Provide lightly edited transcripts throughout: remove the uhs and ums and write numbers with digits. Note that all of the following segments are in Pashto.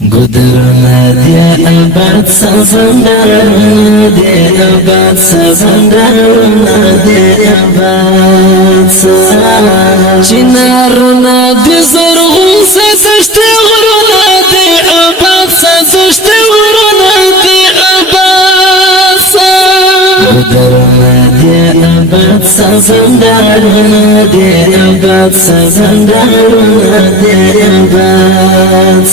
گودرنا دی آباد سازندرنا دی آباد سازندرنا دی آباد چنارنا دی زرغون سازشتی غرونا دی آباد سازشتی غرونا دی آباد گودرنا دی آباد سازندرنا دی آباد سازندرنا دی آباد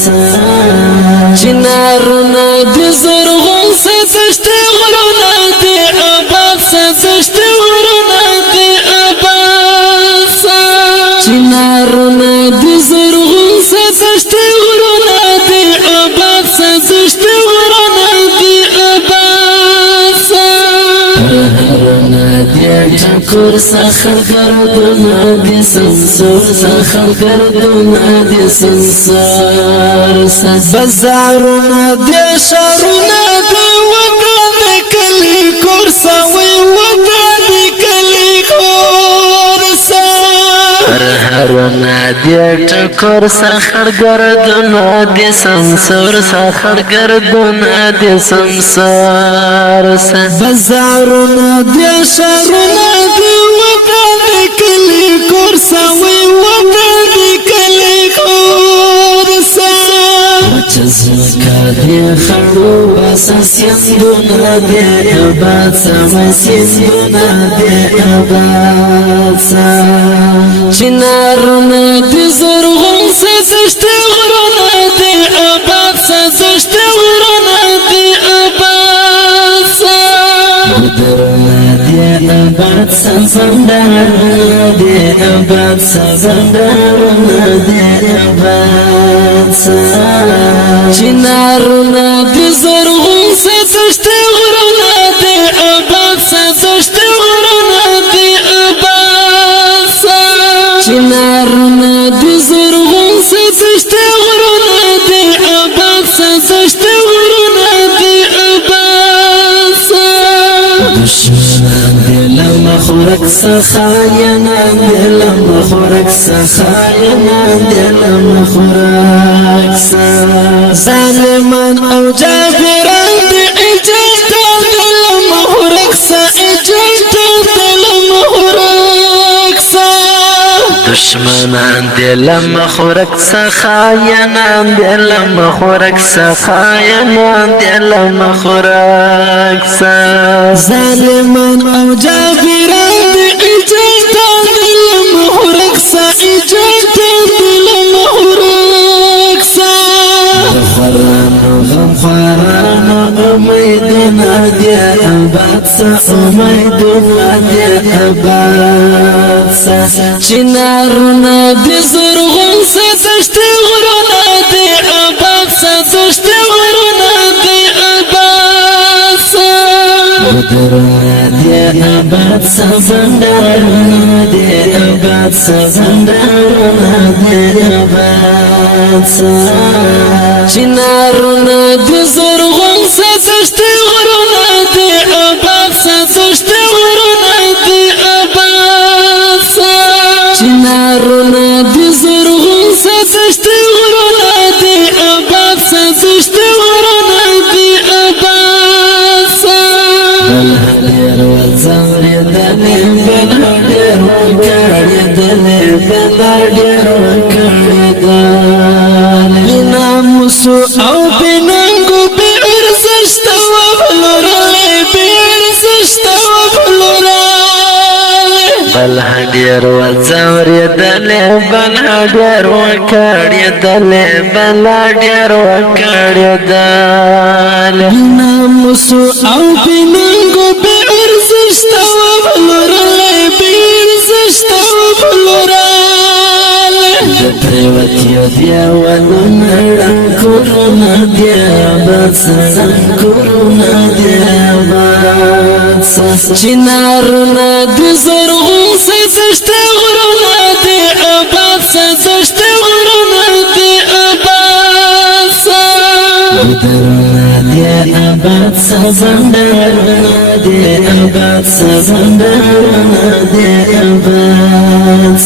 چنارنا دی زرغون سازشتی غرونا دی آباد سازشتی غرونا دی آباد چنارنا دی زرغون سازشتی غرونا دی آباد سازشتی غرونا دی آباد هرنا دی ټکور سخر گردونا دی سنسور سخر گردونا دی سنسار بازارنا دی شارونا دی وطن دی کلی کورسا وی وطن دی کلی کورسا هرنا دی ټکور سخر گردونا دی سنسور سخر گردونا دی سنسار بازارنا دی شارونا دی وطن دی کلی کورسا وی وطن دی کلی کورسا چزمکا دی خړو باسا سیندونا دی آباد سما سیندونا دی آباد چنارنا دی زرغون سازشتی غرونا دی آباد سازشتی غرونا دی آباد گودرنا دی آباد سازندرنا دی آباد سازندرنا دی آباد چنارنا دی زرغون سازشتی غرونا دی آباد سازشتی غرونا دی آباد چنارنا دی زرغون سازشتی غرونا دی آباد سازشتی غرونا دی آباد دشمنان دی لما خورک سخاینان دی لما خورک سخاینان دی لما خورک ظالمان او جابران دی اجلتان دی لما خورک اجلتان دی لما خورک دشمنان دی لما خورک سخاینان دی لما خورک سخاینان دی لما خورک ظالمان او جابران دی اجلتان دی لما خورک اجلتان دی لما خورک خورانو غم خورانو امیدنا دی آباد امیدنا دی آباد چنارنا دی زرغون سازشتی غرونا دی آباد سازشتی غرونا دی آباد گودرنا دی آباد سازندرنا دی آباد سازندرنا دی آباد چنارنا دی زرغون سازشتی غرونا دی آباد سازشتی غرونا دی آباد چنارنا دی زرغون سازشتی غرونا دی آباد سازشتی غرونا دی آباد بلهدیر و زمری دلی بلهدیر و کاری دلی بلهدیر و کاری دلی ناموسو او بنانگو بی ارزشت و بلورالی بی ارزشت و بلورالی بلهدیر و زمری دلی بلهدیر و کاری دلی بلهدیر و کاری دلی ناموسو او بنانگو بی ارزشت و بلورالی بی ارزشت و بلورالی پریوتیو دیوالونا رنگورونا دی آباد سرنگورونا دی آباد چنارنا دی زرغون سازشتی غرونا دی آباد سازشتی غرونا دی آباد گودرنا دی آباد سازندرنا دی آباد سازندرنا دی آباد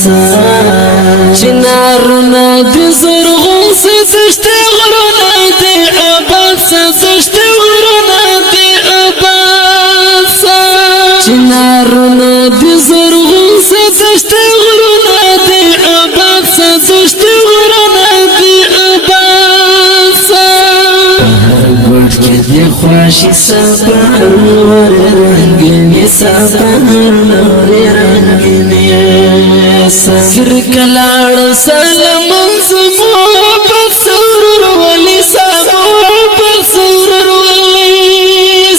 چنارنا دی زرغون سازشتی غرونا سدشت غرنا دی آباد سا چنارنا دی زرغون سدشت غرنا دی آباد سدشت غرنا دی آباد سا گوٹ کے دی خواشی سبحر نور رنگنی سبحر نور رنگنی سر کلاڑ سلام زمو پر سرور ولی سامو پر سرور ولی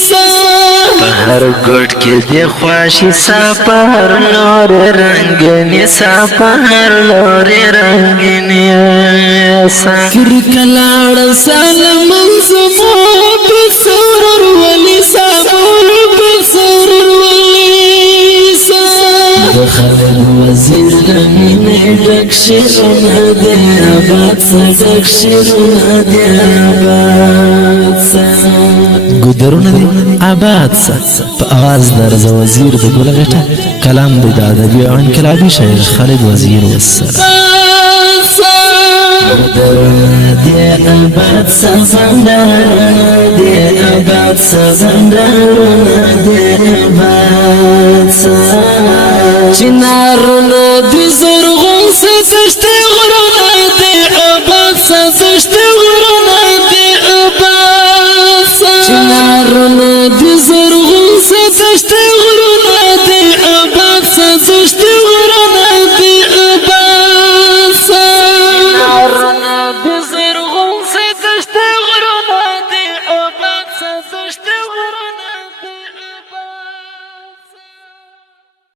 ہر گوٹ کے دی خواشی سبحر نور رنگنی سبحر نور رنگنی سر کلاڑ سلام زمو پر سرور ولی سامو پر سرور ولی خالد وزیر لمن ڈک شیرونه دی آباد سا ڈک شیرونه دی آباد سا گودرونه دی آباد سا په آواز د رضا وزیر د ګل غټه کلام د ادبي او انقلابي شاعر خالد وزیر والسلام گودرونه دی آباد سا زندارونه دی آباد سا زندارونه دی آباد سا چنارنا دی زرغون سدشت غرنا دی آباد سدشت غرنا